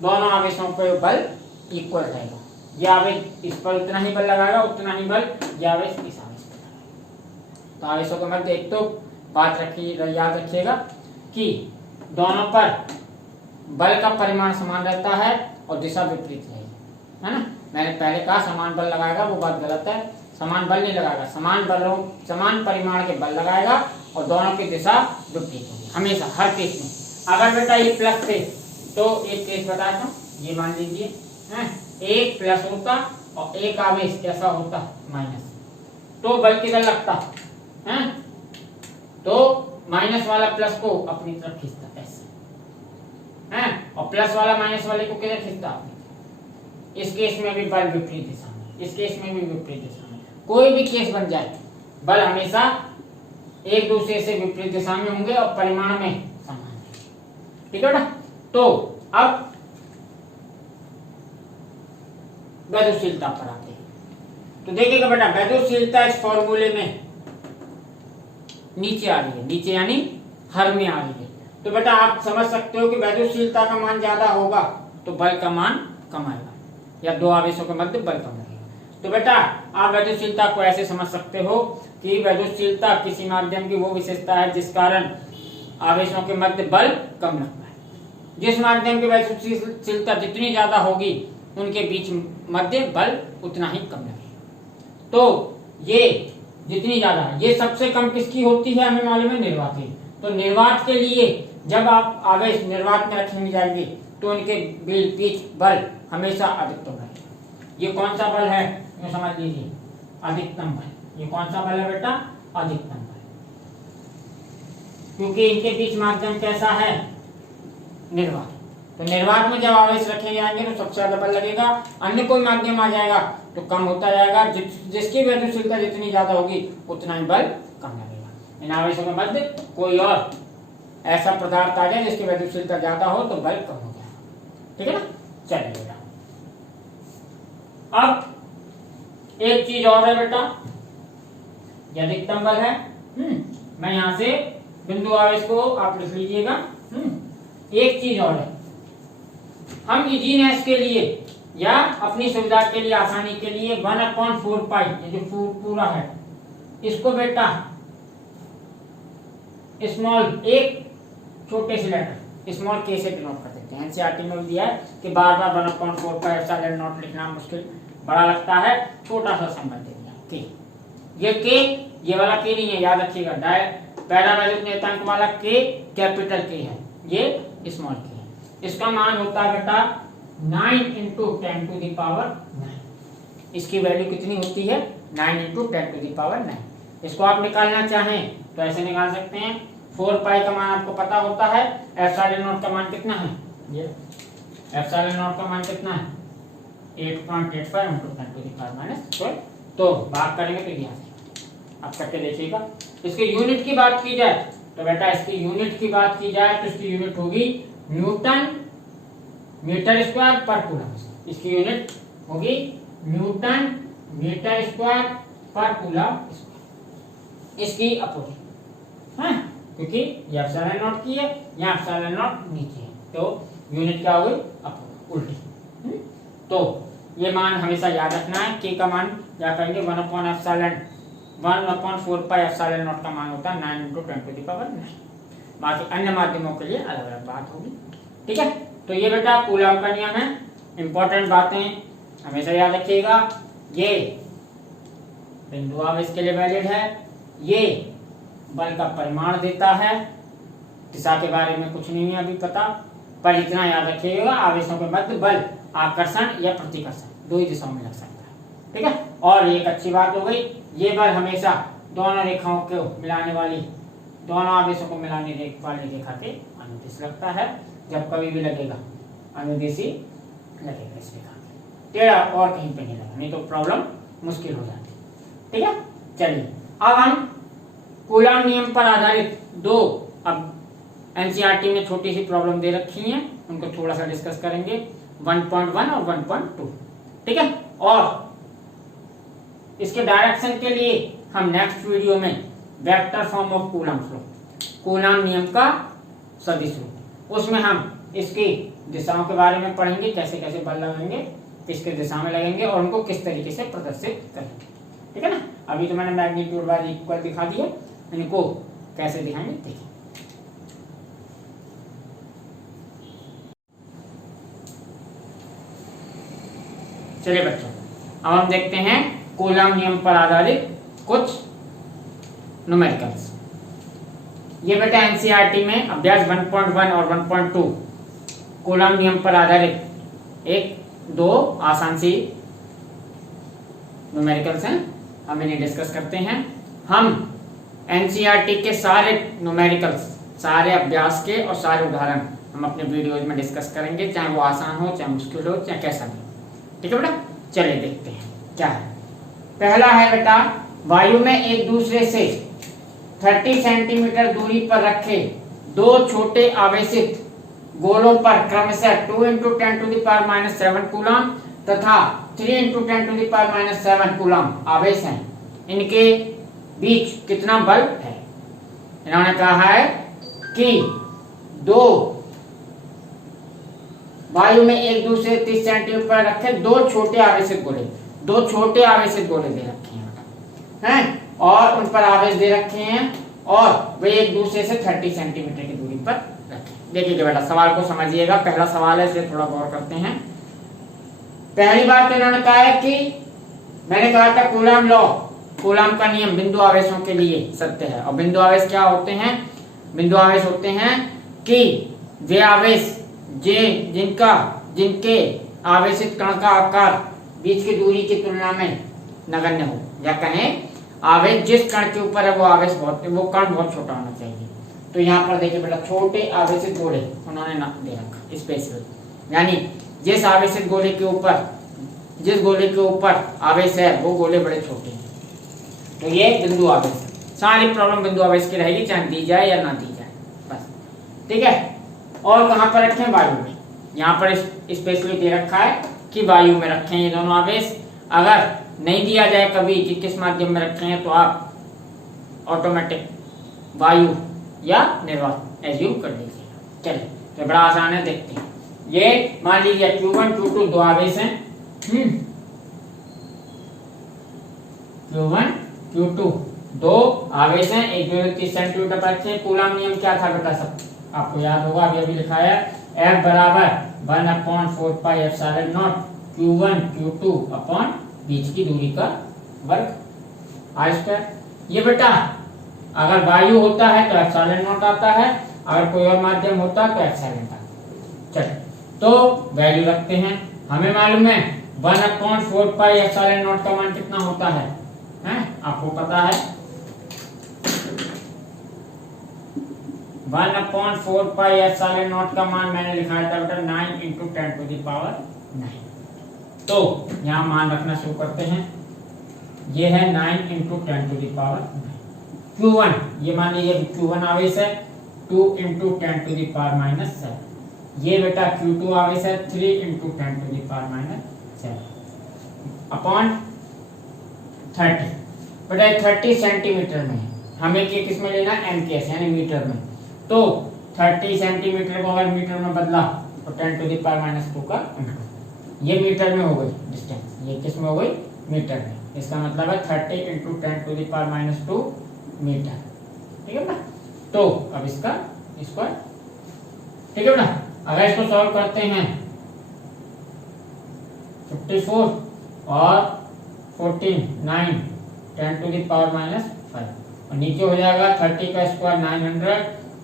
दोनों आवेशों पर बल इक्वल रहेगा। ये आवेश इस पर उतना ही बल लगाएगा, उतना ही बल ये आवेश इस आवेश पर लगाएगा। तो आवेशों के मध्य एक तो बात याद रखिएगा कि दोनों पर बल का परिमाण समान रहता है और दिशा विपरीत रहेगी, है ना। मैंने पहले कहा समान बल लगाएगा, वो बात गलत है। समान बल नहीं लगाएगा, समान परिमाण के बल लगाएगा और दोनों की दिशा विपरीत होगी हमेशा, हर केस में। अगर बेटा ये प्लस थे तो एक केस बताता हूँ, ये मान लीजिए एक प्लस होता और एक आवेश कैसा होता, माइनस, तो बल किधर लगता है, तो माइनस वाला प्लस को अपनी तरफ खींचता ऐसे है, और प्लस वाला माइनस वाले को किधर खींचता अपनी। इस केस में भी बल विपरीत दिशा में, इस केस में भी विपरीत दिशा में। कोई भी केस बन जाए, बल हमेशा एक दूसरे से विपरीत दिशा में होंगे और परिमाण में समान। ठीक है बेटा। तो अब वैद्युतशीलता पर आते हैं। तो देखिएगा बेटा, वैद्युतशीलता इस फॉर्मूले में नीचे आ रही है, नीचे यानी हर में आ रही है। तो बेटा आप समझ सकते हो कि वैद्युतशीलता का मान ज्यादा होगा तो बल का मान कम आएगा, या दो आवेशों के मध्य बल कम लगेगा। तो बेटा आप वैद्युतशीलता को ऐसे समझ सकते हो कि वैद्युतशीलता किसी माध्यम की वो विशेषता है जिस कारण आवेशों के मध्य बल कम लगता है। जिस माध्यम की वैद्युतशीलता जितनी ज्यादा होगी उनके बीच मध्य बल उतना ही कम लगेगा। तो ये जितनी ज्यादा, ये सबसे कम किसकी होती है हमें मालूम है, निर्वात की। तो निर्वात के लिए जब आप आवेश निर्वात में रखेंगे जाएंगे तो उनके बीच बल हमेशा अधिकतम रहेगा। ये कौन सा बल है, ये समझ लीजिए, अधिकतम बल। ये कौन सा बल है बेटा, अधिकतम बल, क्योंकि इनके बीच माध्यम कैसा है, निर्वात। तो निर्वात में जब आवेश रखे जाएंगे तो सबसे ज्यादा बल लगेगा, अन्य कोई माध्यम आ जाएगा तो कम होता जाएगा। जिसकी वैद्युतशीलता जितनी ज्यादा होगी उतना ही बल कम लगेगा। इन आवेशों के मध्य कोई और ऐसा पदार्थ आ जाए जिसकी वैद्युतशीलता ज्यादा हो तो बल कम हो जाएगा। ठीक है ना। चलिए बेटा, अब एक चीज और है बेटा, ये अधिकतम बल है। मैं यहां से बिंदु आवेश को आप लिख लीजिएगा। एक चीज और है, हम इजीनेस के लिए या अपनी सुविधा के लिए, आसानी के लिए 1/4 पाई, ये जो पूरा है, इसको बेटा स्मॉल, एक छोटे से लेटर स्मॉल के से डिनोट कर देते हैं। एनसीईआरटी में भी दिया है कि बार बार 1/4 पाई एप्सिलॉन नॉट लिखना मुश्किल बड़ा लगता है, छोटा सा संबंध दे दिया। ठीक, ये के, ये वाला के नहीं है, याद रखिएगा। पैरावैद्युत नियतांक वाला के कैपिटल के है, ये स्मॉल के है। इसका मान होता है बेटा 9 × 10⁹। इसकी वैल्यू कितनी होती है, 9 × 10⁹। इसको आप निकालना चाहें तो ऐसे निकाल सकते हैं। 4 पाई का मान आपको पता होता है, एप्सिलॉन नॉट का मान कितना है, ये एप्सिलॉन नॉट का मान कितना है, 8.85 × 10⁻²। तो भाग करेंगे तो यहाँ से आप करके देखिएगा। इसके यूनिट की बात की जाए तो बेटा, इसकी यूनिट की बात की जाए तो इसकी यूनिट होगी न्यूटन मीटर स्क्वायर पर कूलम। इसकी यूनिट होगी न्यूटन मीटर स्क्वायर पर कूलम। इसकी अपोजिट है, क्योंकि ये एप्सिलॉन नॉट की है, यहाँ एप्सिलॉन नॉट नीचे है, तो यूनिट क्या होगी, उल्टी। तो ये मान हमेशा याद रखना है। के का मान क्या करेंगे 1/4πε0 का मान होता है 9 × 10⁹। बाकी अन्य माध्यमों के लिए अलग अलग बात होगी। ठीक है, तो ये बेटा कूलम का नियम है। इंपॉर्टेंट बातें हमेशा याद रखिएगा। ये बिंदु आवेश के लिए वैलिड है। ये बल का परिमाण देता है। दिशा के बारे में कुछ नहीं है अभी पता, पर इतना याद रखिएगा आवेशों के मध्य बल आकर्षण या प्रतिकर्षण 2 ही दिशाओं में लग सकता है। ठीक है, और एक अच्छी बात हो गई, ये बल हमेशा दोनों रेखाओं को मिलाने वाली, दोनों आवेशों को मिलाने वाली रेखा के अनुदिश लगता है। जब कभी भी लगेगा अनुदिश ही लगेगा इस रेखा में, टेढ़ा और कहीं पे नहीं लगा, नहीं तो प्रॉब्लम मुश्किल हो जाती। ठीक है, चलिए अब हम कूलम नियम पर आधारित 2 अब एनसीईआरटी में छोटी सी प्रॉब्लम दे रखी हैं, उनको थोड़ा सा डिस्कस करेंगे, 1.1 और 1.2। ठीक है, और इसके डायरेक्शन के लिए हम नेक्स्ट वीडियो में vector form of coulomb flow, coulomb नियम का सदिश रूप, उसमें हम इसकी दिशाओं के बारे में पढ़ेंगे, कैसे कैसे बल लगेंगे, किसके दिशा में लगेंगे और उनको किस तरीके से प्रदर्शित करेंगे। ठीक है ना, अभी तो मैंने मैग्नीट्यूड बाय इक्वल दिखा दिया, इनको कैसे दिखाएंगे देखिए। चलिए बच्चों, अब हम देखते हैं कूलम नियम पर आधारित कुछ न्यूमेरिकल्स। ये बेटा एनसीईआरटी में अभ्यास 1.1 और 1.2 कूलम नियम पर आधारित 1-2 आसान सी न्यूमेरिकल्स हैं, हम इन्हें डिस्कस करते हैं। हम एनसीईआरटी के सारे न्यूमेरिकल्स, सारे अभ्यास के और सारे उदाहरण हम अपने वीडियोज में डिस्कस करेंगे, चाहे वो आसान हो, चाहे मुश्किल हो, चाहे कैसा भी। ठीक है बेटा, चलिए देखते हैं क्या है। पहला है बेटा, वायु में एक दूसरे से 30 सेंटीमीटर दूरी पर रखे 2 छोटे आवेशित गोलों पर क्रमशः 2 × 10⁻⁷ कूलम तथा 3 × 10⁻⁷ कूलम आवेश हैं, इनके बीच कितना बल है। इन्होंने कहा है कि 2 वायु में एक दूसरे 30 सेंटीमीटर पर रखे 2 छोटे आवेशित गोले, 2 छोटे आवेशित गोले दे रखे हैं और उन पर आवेश दे रखे हैं और वे एक दूसरे से 30 सेंटीमीटर की दूरी पर रखे। देखिए बेटा, सवाल को समझिएगा, पहला सवाल है, इसे थोड़ा गौर करते हैं। पहली बात तो इन्होंने कहा है कि मैंने कहा था कूलम लॉ, कूलम का नियम बिंदु आवेशों के लिए सत्य है। और बिंदु आवेश क्या होते हैं? बिंदु आवेश होते हैं कि वे आवेश जिनके आवेशित कण का आकार बीच की दूरी की तुलना में नगण्य हो, या कहें आवेश जिस कण के ऊपर है वो कण बहुत छोटा होना चाहिए। तो यहाँ पर देखिए बेटा, छोटे आवेशित गोले उन्होंने दे रखा स्पेशल, यानी जिस आवेशित गोले के ऊपर, जिस गोले के ऊपर आवेश है वो गोले बड़े छोटे हैं, तो ये बिंदु आवेश है। सारी प्रॉब्लम बिंदु आवेश की रहेगी, चाहे दी जाए या ना दी जाए, बस। ठीक है, और कहाँ पर रखें? वायु में। यहाँ पर स्पेशली दे रखा है कि वायु में रखें ये दोनों आवेश। अगर नहीं दिया जाए कभी कि किस माध्यम में रखे हैं, तो आप ऑटोमेटिक वायु या निर्वात एज्यूम कर लीजिए। चलिए, तो बड़ा आसान है, देखते हैं। ये मान लीजिए Q1 Q2 2 आवेश हैं, Q1 Q2 2 आवेश हैं, एक 30 सेंटीमीटर पर रखे। कूलम नियम क्या था बेटा? सब आपको याद होगा, अभी लिखा है F बराबर 1/4πε0 Q1 Q2 अपॉन बीच की दूरी का वर्ग r स्क्वायर। ये बेटा अगर वायु होता है तो ε0 आता है, अगर कोई और माध्यम होता है तो एप्सिलॉन आता है। चलिए, तो वैल्यू रखते हैं। हमें मालूम है 1/4πε0 का मान कितना होता है, आपको पता है 1/4πε0 का मान मैंने लिखा था बेटा 9 × 10⁹। तो यहाँ मान रखना शुरू करते हैं। ये है 9 × 10⁹। Q1 ये मान लीजिए Q1 आवेश है 2 × 10⁻⁷। ये बेटा Q2 आवेश है 3 × 10⁻⁷ अपॉन 30। बेटा 30 सेंटीमीटर में है, हमें किस में लेना? MKS यानी मीटर में। तो 30 सेंटीमीटर को अगर मीटर में बदला तो 10⁻⁻2 का ये मीटर में हो गई डिस्टेंस, ये किस में हो गई, मीटर में। इसका मतलब है 30 इंटू 10⁻⁻2 मीटर, ठीक है ना। तो अब इसका स्क्वायर, ठीक है ना। अगर इसको सॉल्व करते हैं 54 और 14 9 10⁻⁻5 और नीचे हो जाएगा 30 का स्क्वायर 900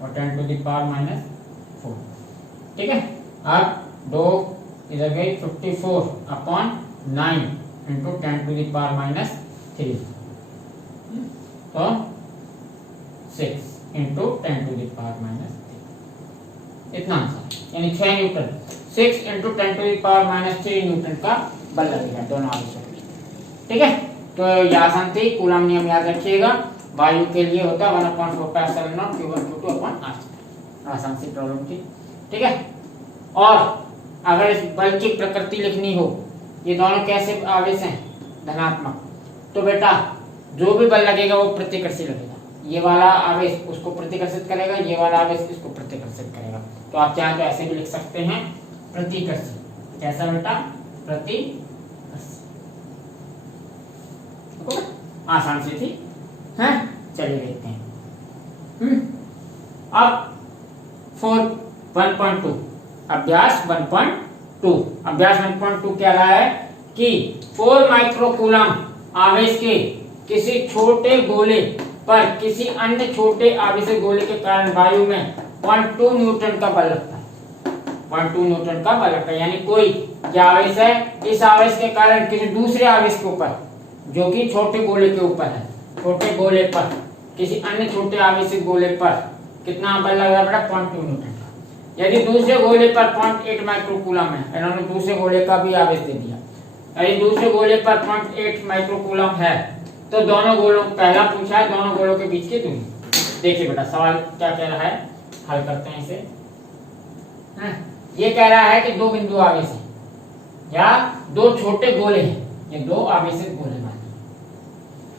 और 10⁻⁻4, ठीक है। अब 2 इधर गई 54/9 इंटू 10⁻⁻3 तो 6 इंटू 10⁻⁻3 इतना आंसर, यानी 6 न्यूटन, 6 इंटू 10⁻⁻3 न्यूटन का बल लगेगा दोनों आवेशों पे, ठीक है। तो ये आसान थी, कूलम नियम याद रखिएगा। वायु के लिए होता है 1/4πε0 Q1 Q2/r²। आसान सी प्रॉब्लम थी, ठीक है। और अगर इस बल की प्रकृति लिखनी हो, ये दोनों कैसे आवेश हैं, धनात्मक, तो बेटा जो भी बल लगेगा वो प्रतिकर्षी लगेगा। ये वाला आवेश उसको प्रतिकर्षित करेगा, ये वाला आवेश इसको प्रतिकर्षित करेगा। तो आप चाहें तो ऐसे भी लिख सकते हैं, प्रतिकर्षी। कैसा बेटा, प्रतिकर्षी। आसान सी थी, हैं? चलिए देखते हैं। अब 1.2 अभ्यास 1.2 अभ्यास 1.2 कह रहा है कि 4 माइक्रोकूलम आवेश के किसी छोटे गोले पर किसी अन्य छोटे आवेशित गोले के कारण वायु में 0.2 न्यूटन का बल लगता है। 0.2 न्यूटन का बल लगता है, यानी कोई क्या आवेश है, इस आवेश के कारण किसी दूसरे आवेश के ऊपर जो कि छोटे गोले के ऊपर है, छोटे गोले पर किसी अन्य छोटे आवेशित गोले पर कितना बल लग रहा है बेटा, 0.2 न्यूटन का। यदि दूसरे गोले पर 0.8 माइक्रोकूलम है, इन्होंने दूसरे गोले का भी आवेश दे दिया, यदि दूसरे गोले पर 0.8 माइक्रोकूलम है तो दोनों गोलों, पहला पूछा है दोनों गोलों के बीच की दूरी। देखिए बेटा सवाल क्या कह रहा है, हल करते हैं इसे। ये कह रहा है कि दो बिंदु आवेश है या दो छोटे गोले हैं, ये दो आवेशित गोले मानिए,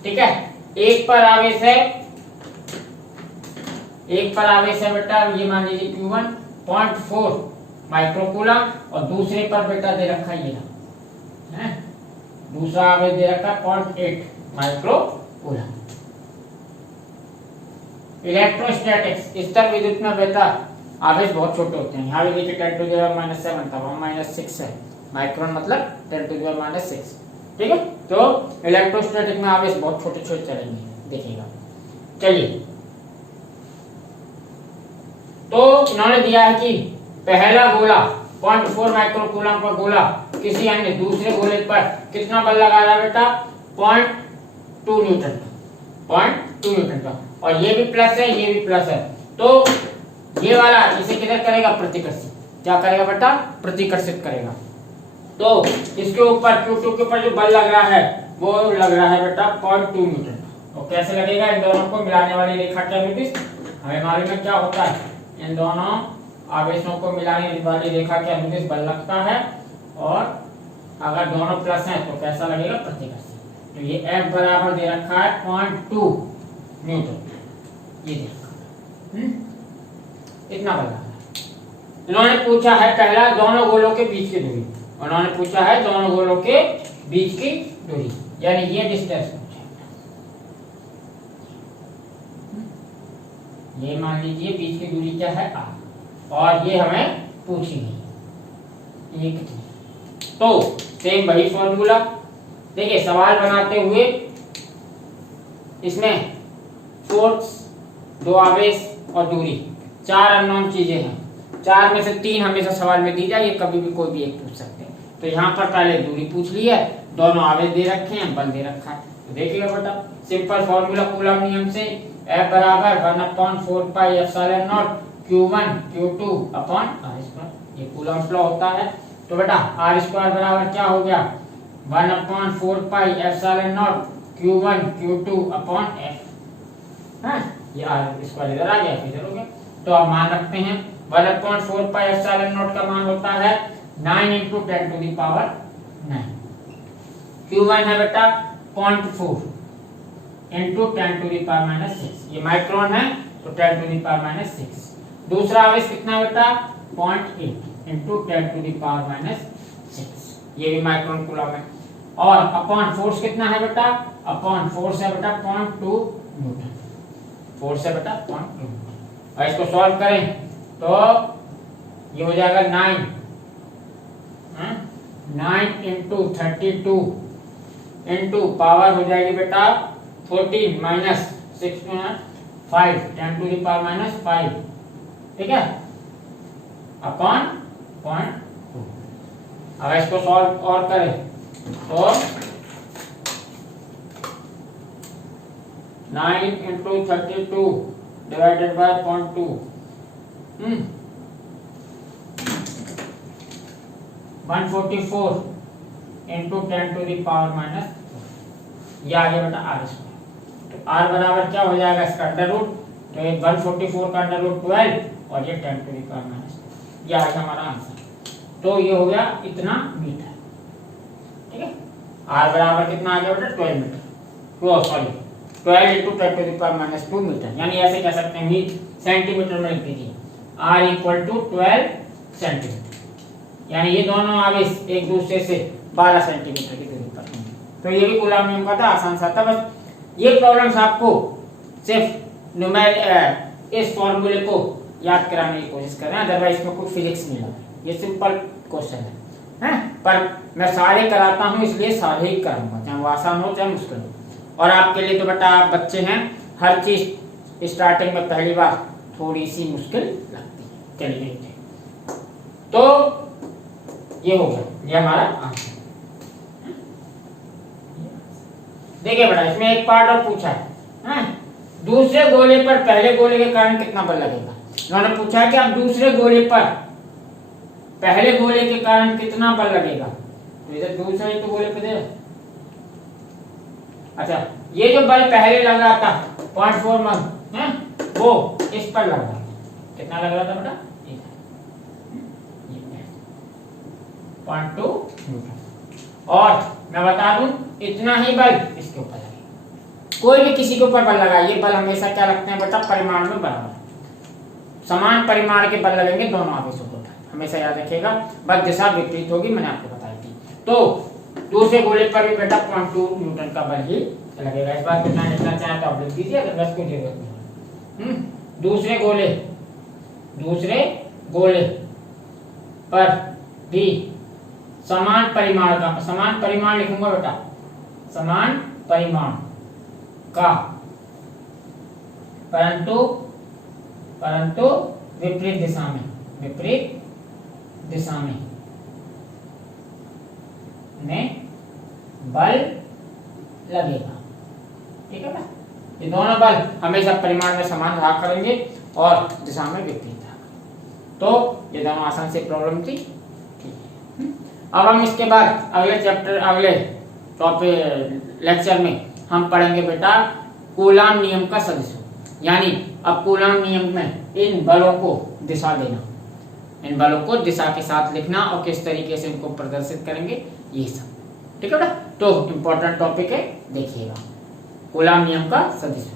ठीक है। एक पर आवेश है बेटा, ये मान लीजिए Q1 0.4 माइक्रोकूलम और दूसरे पर बेटा दे रखा ये है, दूसरा आवेश दे रखा 0.8 माइक्रोकूलम। इलेक्ट्रोस्टैटिक्स, स्तर विद्युत में बेटा आवेश बहुत छोटे होते हैं। यहाँ भी देखिए 10⁻⁻7 था, वहाँ -6 है, माइक्रोन मतलब 10⁻�6, ठीक है। तो इलेक्ट्रोस्टैटिक में आवेश बहुत छोटे छोटे चलेंगे, देखिएगा। चलिए, तो इन्होंने दिया है कि पहला गोला 0.4 माइक्रोकूलम का गोला किसी अन्य दूसरे गोले पर कितना बल लगा रहा है बेटा, 0.2 न्यूटन का, 0.2 न्यूटन का। और ये भी प्लस है, ये भी प्लस है, तो ये वाला इसे किधर करेगा, प्रतिकर्षित। क्या करेगा बेटा, प्रतिकर्षित करेगा। तो इसके ऊपर Q2 के ऊपर जो बल लग रहा है वो लग रहा है बेटा 0.2 न्यूटन का। तो कैसे लगेगा, इन दोनों को मिलाने वाली रेखा क्या होगी, हमें मालूम है क्या होता है, इन दोनों आवेशों को मिलाने वाली रेखा के अनुदिश बल लगता है, और अगर दोनों प्लस हैं तो कैसा लगेगा, प्रतिकर्षित। तो ये F बराबर दे रखा है 0.2 न्यूटन, ये दे रखा है, इतना बल लगा है। इन्होंने पूछा है पहला दोनों गोलों के बीच की दूरी, उन्होंने पूछा है दोनों गोलों के बीच की दूरी, यानी ये डिस्टेंस पूछा है। ये मान लीजिए बीच की दूरी क्या है, r, और ये हमें पूछी गई, ये कितनी। तो सेम वही फॉर्मूला, देखिए सवाल बनाते हुए इसमें फोर्स, दो आवेश और दूरी, 4 अननोन चीजें हैं। 4 में से 3 हमेशा सवाल में दी जाए, कभी भी कोई भी एक पूछ सकते हैं। तो यहाँ पर पहले दूरी पूछ ली है, दोनों आवेश दे रखे हैं, बल दे रखा है। तो देखिएगा बेटा, सिंपल फॉर्मूला कूलम नियम से F बराबर 1/4πε0 Q1 Q2/r², ये कूलम लॉ होता है। तो बेटा r² बराबर क्या हो गया, 1/4πε0 Q1 Q2/f, ये r² इधर आ गया, इधर हो गया। तो अब मान रखते हैं 1/4πε0 का मान होता है 9 × 10⁹। Q1 है बेटा 0.4 × 10⁻⁶, ये माइक्रोन है तो 10⁻⁶। दूसरा आवेश कितना बेटा 0.8 × 10⁻⁶, ये भी माइक्रोन कूलम है। और अपॉन फोर्स कितना है बेटा, अपॉन फोर्स है बेटा 0.2 न्यूटन, फोर्स है बेटा 0.2 न्यूटन। और इसको सॉल्व करें तो ये हो जाएगा 9 इंटू 32 इंटू पावर हो जाएगी बेटा 14 minus 6 5 10 to the power minus 5, ठीक है, अपॉन 0.2। अब इसको सॉल्व और करें तो 9 into 32 divided by 0.2 144 into 10 to the power minus, ये आ गया बेटा आर स्क्वायर। तो आर बराबर क्या हो जाएगा इसका अंडर रूट, तो ये 144 का अंडर रूट 12 और ये 10 टू द पावर माइनस, ये आ गया हमारा आंसर। तो ये हो गया इतना मीटर, ठीक है। आर बराबर कितना आ गया बेटा 12 metre, sorry 12 into 10 to the power minus 2 metre, यानी ऐसे कह सकते हैं भी सेंटीमीटर में लिख दीजिए आर इक्वल टू 12 सेंटीमीटर, यानी ये दोनों आवेश एक दूसरे से 12 सेंटीमीटर की दूरी पर होंगे। तो ये भी कूलम नियम का था, आसान सा था। बस ये प्रॉब्लम्स आपको सिर्फ न्यूमेरिकल इस फॉर्मूले को याद कराने की कोशिश करें, अदरवाइज इसमें कोई फिजिक्स नहीं लगा, ये सिंपल क्वेश्चन है, हैं? पर मैं सारे कराता हूँ इसलिए सारे ही कराऊंगा, चाहे वो आसान हो चाहे मुश्किल हो। और आपके लिए तो बेटा आप बच्चे हैं, हर चीज स्टार्टिंग में पहली बार थोड़ी सी मुश्किल लगती है। चलिए तो ये हो गया, ये हमारा आंसर। देखिए बेटा इसमें एक पार्ट और पूछा है, दूसरे गोले पर पहले गोले के कारण कितना बल लगेगा। उन्होंने पूछा है कि अब दूसरे गोले पर पहले गोले के कारण कितना बल लगेगा, तो इधर दूसरे तो गोले पे दे। अच्छा, ये जो बल पहले लग रहा था 0.4 मंथ है, वो इस पर लग रहा था, कितना लग रहा था बेटा 0.2 न्यूटन। और मैं बता दूं इतना ही बल इसके ऊपर लगेगा। कोई भी किसी के ऊपर बल लगा, ये बल हमेशा क्या रखते हैं बेटा, परिमाण में बराबर, समान परिमाण के बल लगेंगे दोनों आवेशों को, हमेशा याद रखिएगा। बस दिशा विपरीत होगी, मैंने आपको बताई थी। तो दूसरे गोले पर भी बेटा 0.2 न्यूटन का बल ही लगेगा। इस बात को ध्यान रखना चाहे तो आप लिख दीजिए, अगर बस कोई जरूरत नहीं। दूसरे गोले पर भी समान परिमाण का, समान परिमाण लिखूंगा बेटा, समान परिमाण का परंतु विपरीत दिशा में बल लगेगा, ठीक है ना। ये दोनों बल हमेशा परिमाण में समान रहा करेंगे और दिशा में विपरीत रहा। तो ये दोनों आसान से प्रॉब्लम थी, ठीक है। अब हम इसके बाद अगले टॉपिक लेक्चर में हम पढ़ेंगे बेटा कूलाम नियम का सदिश, यानी अब कूलाम नियम में इन बलों को दिशा देना, इन बलों को दिशा के साथ लिखना और किस तरीके से इनको प्रदर्शित करेंगे, ये सब, ठीक है बेटा। तो इम्पोर्टेंट टॉपिक है, देखिएगा कूलाम नियम का सदिश।